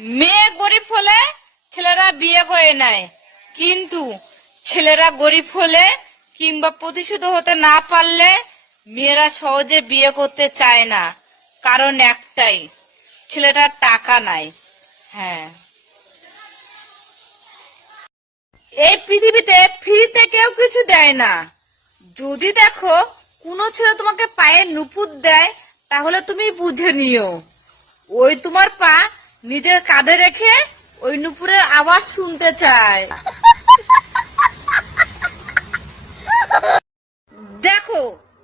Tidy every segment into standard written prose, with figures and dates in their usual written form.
মেয়ে গরিব হলে ছেলেরা বিয়ে করে নেয়, কিন্তু ছেলেরা গরিব হলে কিংবা প্রতিষ্ঠিত হতে না পারলে মেয়েরা সহজে বিয়ে করতে চায় না। কারণ একটাই, ছেলেটার টাকা নাই। হ্যাঁ, এই পৃথিবীতে ফ্রিতে কেউ কিছু দেয় না। যদি দেখো কোনো ছেলে তোমাকে পায়ে নুপুর দেয়, তাহলে তুমি বুঝে নিও ওই তোমার পা নিজের কাঁধে রেখে ওই নুপুরের আওয়াজ শুনতে চায়। দেখো,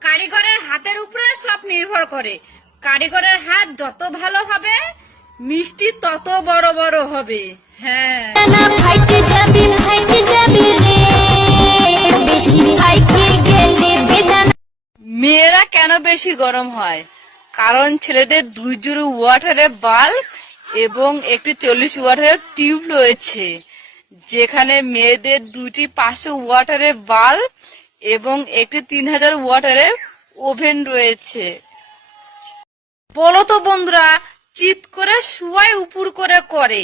কারিগরের হাতের উপরে সব নির্ভর করে। কারিগরের হাত যত ভালো হবে, মিষ্টি তত বড় বড় হবে। হ্যাঁ, মেয়েরা কেন বেশি গরম হয়? কারণ ছেলেদের 2 জোড়া ওয়াটারের বাল্ব এবং একটি 40 ওয়াটের টিউব রয়েছে, যেখানে মেয়েদের 2টি 500 ওয়াটারের বাল্ব এবং একটি 3000 ওয়াটারের ওভেন রয়েছে। বলো তো বন্ধুরা, চিৎ করে শুয়ায় উপর করে করে,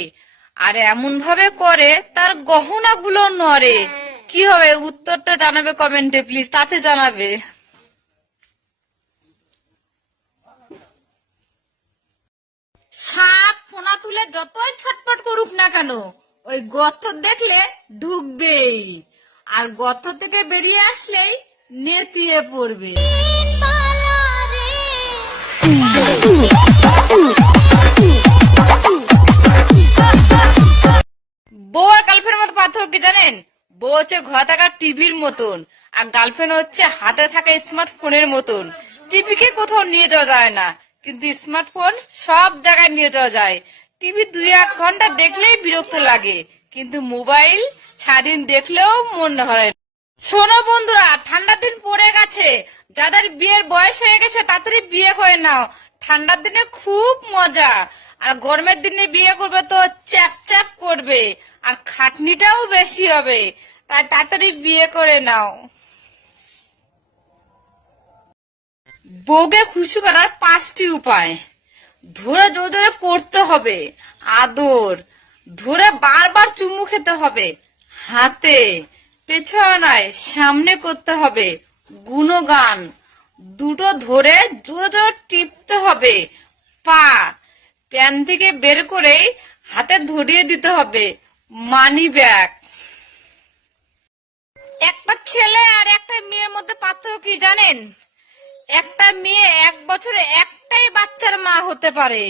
আর এমন ভাবে করে তার গহনাগুলো নড়ে। কি হবে? উত্তরটা জানাবে কমেন্টে প্লিজ, তাতে জানাবে। সাপ ফোনা তুলে যতই ছটপট করুক না কেন, ওই গর্ত দেখলে ঢুকবেই, আর গর্ত থেকে বেরিয়ে আসলেই নেতিয়ে পড়বে। বউ আর গার্লফ্রেন্ডের মতো পার্থক্য কি জানেন? বউ হচ্ছে ঘরে থাকা টিভির মতন, আর গার্লফ্রেন্ড হচ্ছে হাতে থাকা স্মার্টফোনের মতন। টিভিকে কোথাও নিয়ে যাওয়া যায় না, কিন্তু স্মার্টফোন সব জায়গায় নিয়ে যাওয়া যায়। টিভি 2-1 ঘন্টা দেখলেই বিরক্ত লাগে, কিন্তু মোবাইল সারাদিন দেখলেও মন ভরে না। শোনো বন্ধুরা, ঠান্ডার দিন পড়ে গেছে, যাদের বিয়ের বয়স হয়ে গেছে তাড়াতাড়ি বিয়ে করে নাও। ঠান্ডার দিনে খুব মজা, আর গরমের দিনে বিয়ে করবে তো চ্যাপ চ্যাপ করবে, আর খাটনিটাও বেশি হবে। তাই তাড়াতাড়ি বিয়ে করে নাও। বউকে খুশি করার 5টি উপায়। ধরে জোরে জোরে পড়তে হবে, আদর ধরে বারবার চুমু খেতে হবে, হাতে পেছনায় সামনে করতে হবে, গুণগান দুটো ধরে জোরে জোরে টিপতে হবে, পা প্যান থেকে বের করে হাতে ধরিয়ে দিতে হবে, মানি ব্যাগ। একটা ছেলে আর একটা মেয়ের মধ্যে পার্থক্য কি জানেন? একটা মেয়ে 1 বছরে একটাই বাচ্চার মা হতে পারে,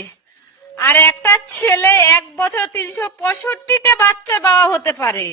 আর একটা ছেলে 1 বছরে 365টা বাচ্চার বাবা হতে পারে।